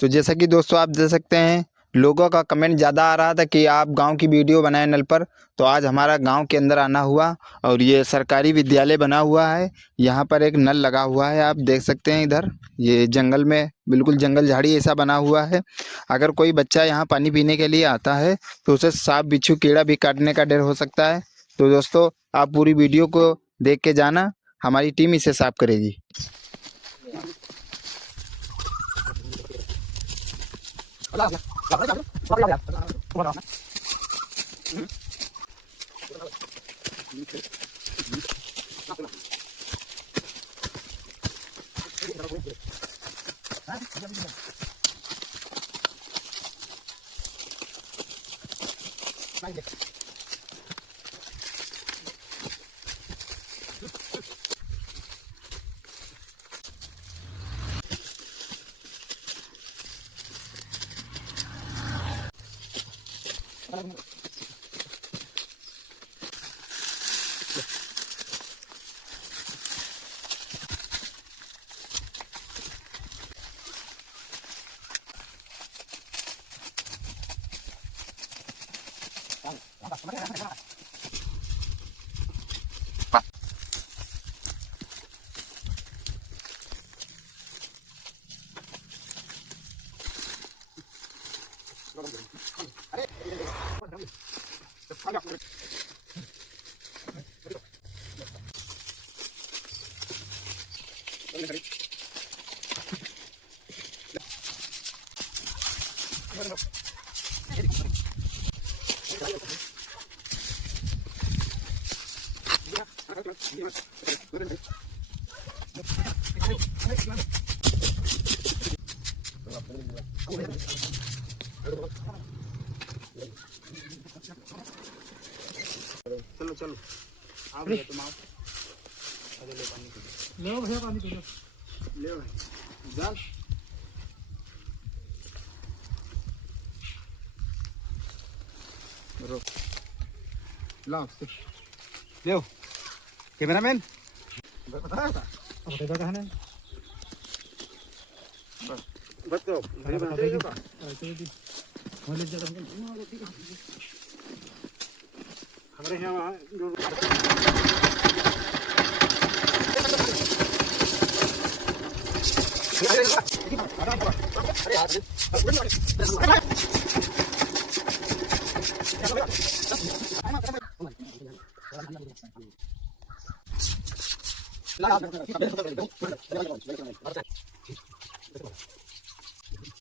तो जैसा कि दोस्तों आप देख सकते हैं, लोगों का कमेंट ज़्यादा आ रहा था कि आप गांव की वीडियो बनाएं नल पर। तो आज हमारा गांव के अंदर आना हुआ और ये सरकारी विद्यालय बना हुआ है। यहाँ पर एक नल लगा हुआ है, आप देख सकते हैं। इधर ये जंगल में बिल्कुल जंगल झाड़ी ऐसा बना हुआ है। अगर कोई बच्चा यहाँ पानी पीने के लिए आता है तो उसे सांप बिच्छू कीड़ा भी काटने का डर हो सकता है। तो दोस्तों आप पूरी वीडियो को देख के जाना, हमारी टीम इसे साफ करेगी। चलो चलो आप ले तुम आओ। अरे ले पानी पी लो भैया, पानी पी लो। ले भाई जान रोक लाओ से ले कैमरामैन बताया था अब देखा कहां है बस तो भाई बता देगा बोले जरा हमारे यहाँ